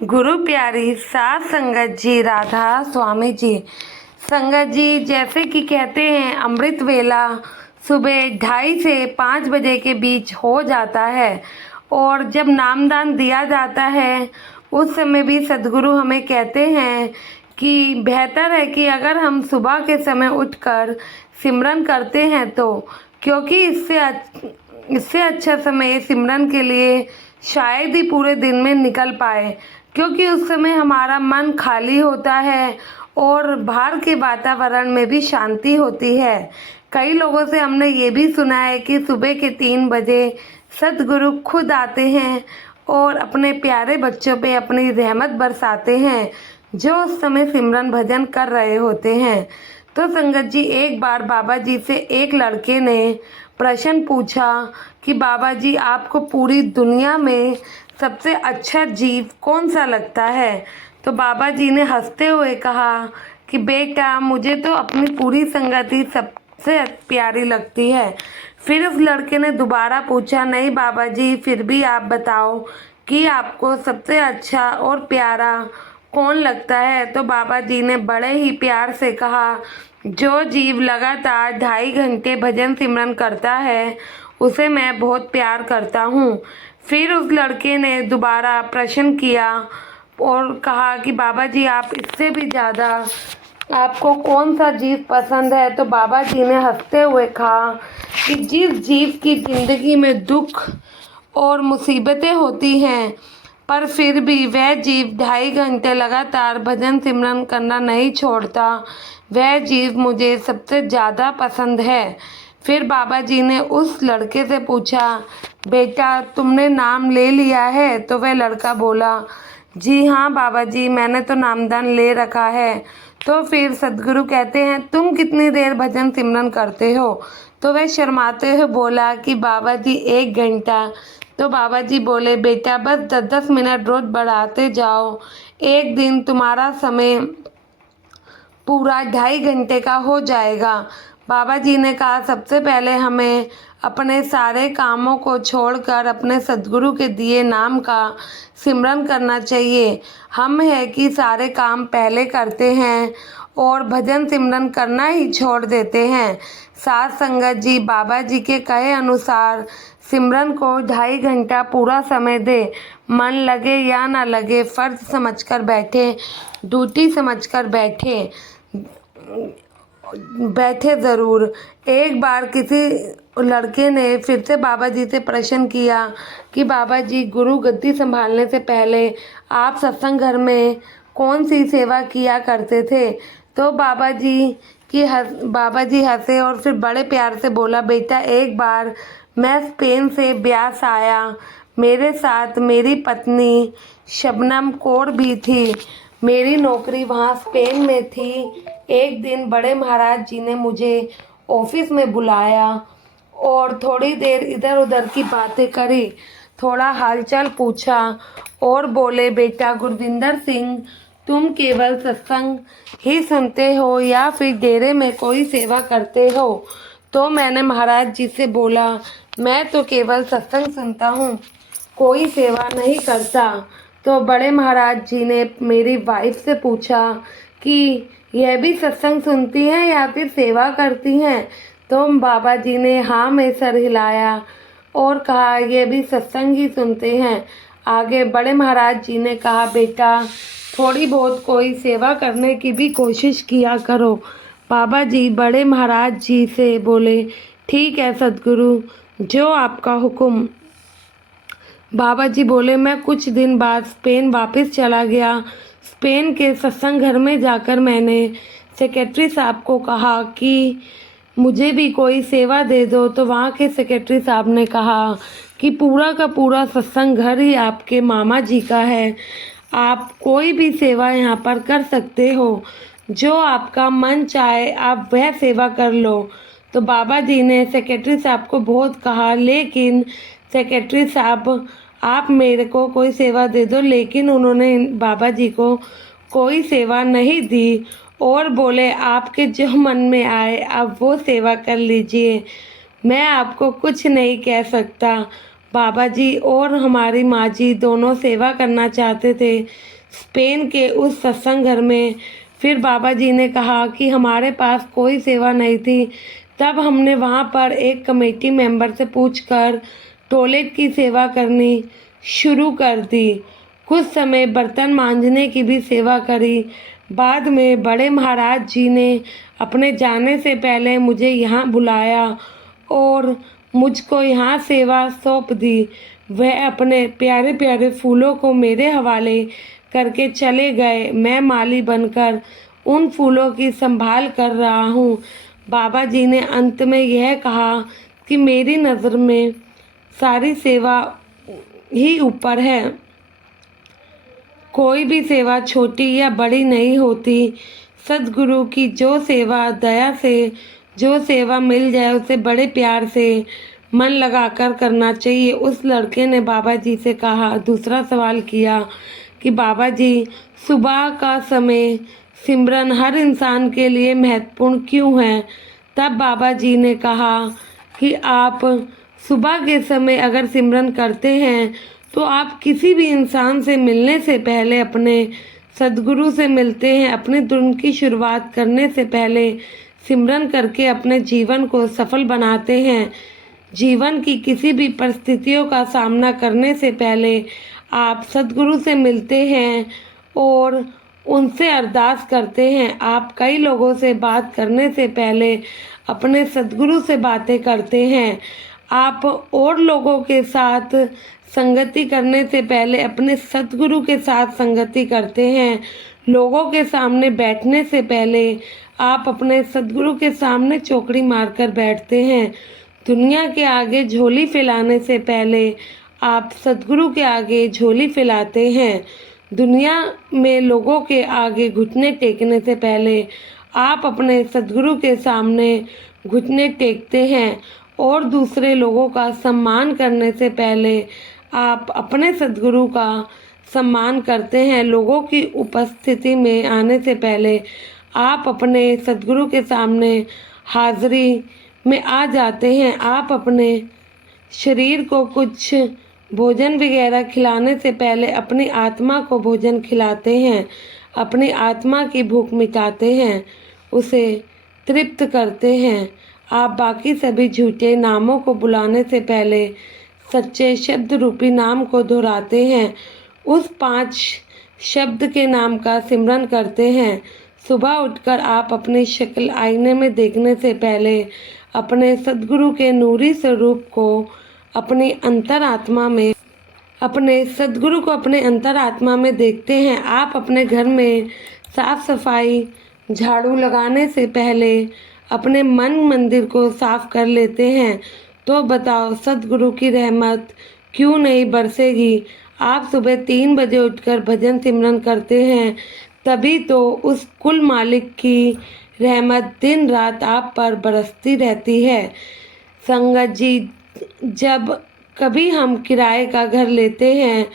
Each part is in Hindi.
गुरु प्यारी सात संगत जी, राधा स्वामी जी। संगत जी, जैसे कि कहते हैं अमृत वेला सुबह 2:30 से 5 बजे के बीच हो जाता है और जब नामदान दिया जाता है उस समय भी सद्गुरु हमें कहते हैं कि बेहतर है कि अगर हम सुबह के समय उठकर सिमरन करते हैं तो, क्योंकि इससे अच्छा समय सिमरन के लिए शायद ही पूरे दिन में निकल पाए, क्योंकि उस समय हमारा मन खाली होता है और बाहर के वातावरण में भी शांति होती है। कई लोगों से हमने ये भी सुना है कि सुबह के 3 बजे सद्गुरु खुद आते हैं और अपने प्यारे बच्चों पे अपनी रहमत बरसाते हैं जो उस समय सिमरन भजन कर रहे होते हैं। तो संगत जी, एक बार बाबा जी से एक लड़के ने प्रश्न पूछा कि बाबा जी, आपको पूरी दुनिया में सबसे अच्छा जीव कौन सा लगता है? तो बाबा जी ने हंसते हुए कहा कि बेटा, मुझे तो अपनी पूरी संगति सबसे प्यारी लगती है। फिर उस लड़के ने दोबारा पूछा, नहीं बाबा जी, फिर भी आप बताओ कि आपको सबसे अच्छा और प्यारा कौन लगता है? तो बाबा जी ने बड़े ही प्यार से कहा, जो जीव लगातार 2.5 घंटे भजन सिमरन करता है उसे मैं बहुत प्यार करता हूँ। फिर उस लड़के ने दोबारा प्रश्न किया और कहा कि बाबा जी, आप इससे भी ज़्यादा आपको कौन सा जीव पसंद है? तो बाबा जी ने हंसते हुए कहा कि जिस जीव की ज़िंदगी में दुख और मुसीबतें होती हैं पर फिर भी वह जीव 2.5 घंटे लगातार भजन सिमरन करना नहीं छोड़ता, वह जीव मुझे सबसे ज़्यादा पसंद है। फिर बाबा जी ने उस लड़के से पूछा, बेटा, तुमने नाम ले लिया है? तो वह लड़का बोला, जी हाँ बाबा जी, मैंने तो नामदान ले रखा है। तो फिर सद्गुरु कहते हैं, तुम कितनी देर भजन सिमरन करते हो? तो वह शर्माते हुए बोला कि बाबा जी 1 घंटा। तो बाबा जी बोले, बेटा, बस 10-10 मिनट रोज बढ़ाते जाओ, एक दिन तुम्हारा समय पूरा 2.5 घंटे का हो जाएगा। बाबा जी ने कहा, सबसे पहले हमें अपने सारे कामों को छोड़कर अपने सद्गुरु के दिए नाम का सिमरन करना चाहिए। हम है कि सारे काम पहले करते हैं और भजन सिमरन करना ही छोड़ देते हैं। साथ संगत जी, बाबा जी के कहे अनुसार सिमरन को 2.5 घंटा पूरा समय दे। मन लगे या ना लगे, फर्ज समझकर बैठे, ड्यूटी समझकर बैठे ज़रूर। एक बार किसी लड़के ने फिर से बाबा जी से प्रश्न किया कि बाबा जी, गुरु गद्दी संभालने से पहले आप सत्संग घर में कौन सी सेवा किया करते थे? तो बाबा जी हंसे और फिर बड़े प्यार से बोला, बेटा, एक बार मैं स्पेन से ब्यास आया, मेरे साथ मेरी पत्नी शबनम कौर भी थी। मेरी नौकरी वहाँ स्पेन में थी। एक दिन बड़े महाराज जी ने मुझे ऑफिस में बुलाया और थोड़ी देर इधर उधर की बातें करी, थोड़ा हालचाल पूछा और बोले, बेटा गुरविंदर सिंह, तुम केवल सत्संग ही सुनते हो या फिर डेरे में कोई सेवा करते हो? तो मैंने महाराज जी से बोला, मैं तो केवल सत्संग सुनता हूँ, कोई सेवा नहीं करता। तो बड़े महाराज जी ने मेरी वाइफ से पूछा कि यह भी सत्संग सुनती हैं या फिर सेवा करती हैं? तो बाबा जी ने हाँ में सर हिलाया और कहा, यह भी सत्संग ही सुनते हैं। आगे बड़े महाराज जी ने कहा, बेटा, थोड़ी बहुत कोई सेवा करने की भी कोशिश किया करो। बाबा जी बड़े महाराज जी से बोले, ठीक है सद्गुरु, जो आपका हुक्म। बाबा जी बोले, मैं कुछ दिन बाद स्पेन वापस चला गया। स्पेन के सत्संग घर में जाकर मैंने सेक्रेटरी साहब को कहा कि मुझे भी कोई सेवा दे दो। तो वहाँ के सेक्रेटरी साहब ने कहा कि पूरा का पूरा सत्संग घर ही आपके मामा जी का है, आप कोई भी सेवा यहाँ पर कर सकते हो, जो आपका मन चाहे आप वह सेवा कर लो। तो बाबा जी ने सेक्रेटरी साहब को बहुत कहा, लेकिन सेक्रेटरी साहब, आप मेरे को कोई सेवा दे दो। लेकिन उन्होंने बाबा जी को कोई सेवा नहीं दी और बोले, आपके जो मन में आए आप वो सेवा कर लीजिए, मैं आपको कुछ नहीं कह सकता। बाबा जी और हमारी माँ जी दोनों सेवा करना चाहते थे स्पेन के उस सत्संग घर में। फिर बाबा जी ने कहा कि हमारे पास कोई सेवा नहीं थी। तब हमने वहाँ पर एक कमेटी मेंबर से पूछकर टॉयलेट की सेवा करनी शुरू कर दी। कुछ समय बर्तन मांजने की भी सेवा करी। बाद में बड़े महाराज जी ने अपने जाने से पहले मुझे यहाँ बुलाया और मुझको यहाँ सेवा सौंप दी। वह अपने प्यारे प्यारे फूलों को मेरे हवाले करके चले गए। मैं माली बनकर उन फूलों की संभाल कर रहा हूँ। बाबा जी ने अंत में यह कहा कि मेरी नज़र में सारी सेवा ही ऊपर है। कोई भी सेवा छोटी या बड़ी नहीं होती। सद्गुरु की जो सेवा दया से जो सेवा मिल जाए उसे बड़े प्यार से मन लगाकर करना चाहिए। उस लड़के ने बाबा जी से कहा, दूसरा सवाल किया कि बाबा जी सुबह का समय सिमरन हर इंसान के लिए महत्वपूर्ण क्यों है? तब बाबा जी ने कहा कि आप सुबह के समय अगर सिमरन करते हैं तो आप किसी भी इंसान से मिलने से पहले अपने सद्गुरु से मिलते हैं। अपने दिन की शुरुआत करने से पहले सिमरन करके अपने जीवन को सफल बनाते हैं। जीवन की किसी भी परिस्थितियों का सामना करने से पहले आप सद्गुरु से मिलते हैं और उनसे अरदास करते हैं। आप कई लोगों से बात करने से पहले अपने सद्गुरु से बातें करते हैं। आप और लोगों के साथ संगति करने से पहले अपने सद्गुरु के साथ संगति करते हैं। लोगों के सामने बैठने से पहले आप अपने सद्गुरु के सामने चौकड़ी मारकर बैठते हैं। दुनिया के आगे झोली फैलाने से पहले आप सद्गुरु के आगे झोली फैलाते हैं। दुनिया में लोगों के आगे घुटने टेकने से पहले आप अपने सद्गुरु के सामने घुटने टेकते हैं और दूसरे लोगों का सम्मान करने से पहले आप अपने सद्गुरु का सम्मान करते हैं। लोगों की उपस्थिति में आने से पहले आप अपने सद्गुरु के सामने हाजिरी में आ जाते हैं। आप अपने शरीर को कुछ भोजन वगैरह खिलाने से पहले अपनी आत्मा को भोजन खिलाते हैं। अपनी आत्मा की भूख मिटाते हैं, उसे तृप्त करते हैं। आप बाकी सभी झूठे नामों को बुलाने से पहले सच्चे शब्द रूपी नाम को दोहराते हैं। उस 5 शब्द के नाम का सिमरन करते हैं। सुबह उठकर आप अपनी शक्ल आईने में देखने से पहले अपने सद्गुरु के नूरी स्वरूप को अपनी अंतरात्मा में देखते हैं। आप अपने घर में साफ सफाई झाड़ू लगाने से पहले अपने मन मंदिर को साफ कर लेते हैं। तो बताओ सद्गुरु की रहमत क्यों नहीं बरसेगी? आप सुबह 3 बजे उठकर भजन सिमरन करते हैं, तभी तो उस कुल मालिक की रहमत दिन रात आप पर बरसती रहती है। संगत जी, जब कभी हम किराए का घर लेते हैं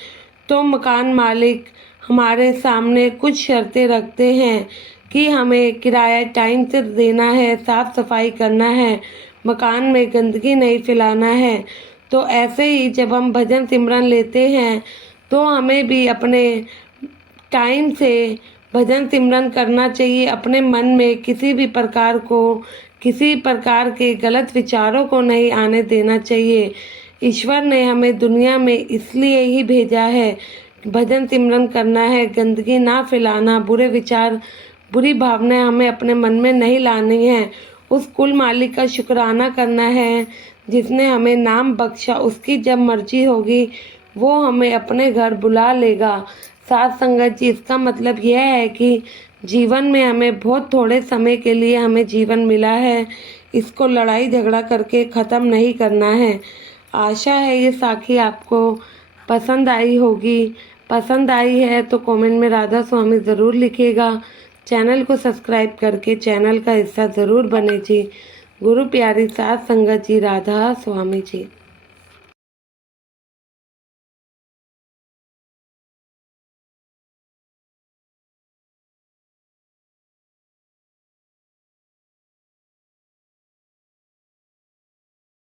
तो मकान मालिक हमारे सामने कुछ शर्तें रखते हैं कि हमें किराया टाइम से देना है, साफ़ सफाई करना है, मकान में गंदगी नहीं फैलाना है। तो ऐसे ही जब हम भजन सिमरन लेते हैं तो हमें भी अपने टाइम से भजन सिमरन करना चाहिए। अपने मन में किसी प्रकार के गलत विचारों को नहीं आने देना चाहिए। ईश्वर ने हमें दुनिया में इसलिए ही भेजा है, भजन सिमरन करना है, गंदगी ना फैलाना, बुरे विचार बुरी भावनाएं हमें अपने मन में नहीं लानी है। उस कुल मालिक का शुक्राना करना है जिसने हमें नाम बख्शा। उसकी जब मर्जी होगी वो हमें अपने घर बुला लेगा। साथ संगत जी, इसका मतलब यह है कि जीवन में हमें बहुत थोड़े समय के लिए हमें जीवन मिला है, इसको लड़ाई झगड़ा करके ख़त्म नहीं करना है। आशा है ये साखी आपको पसंद आई होगी। पसंद आई है तो कमेंट में राधा स्वामी ज़रूर लिखिएगा। चैनल को सब्सक्राइब करके चैनल का हिस्सा ज़रूर बने जी। गुरु प्यारी साथ संगत जी, राधा स्वामी जी।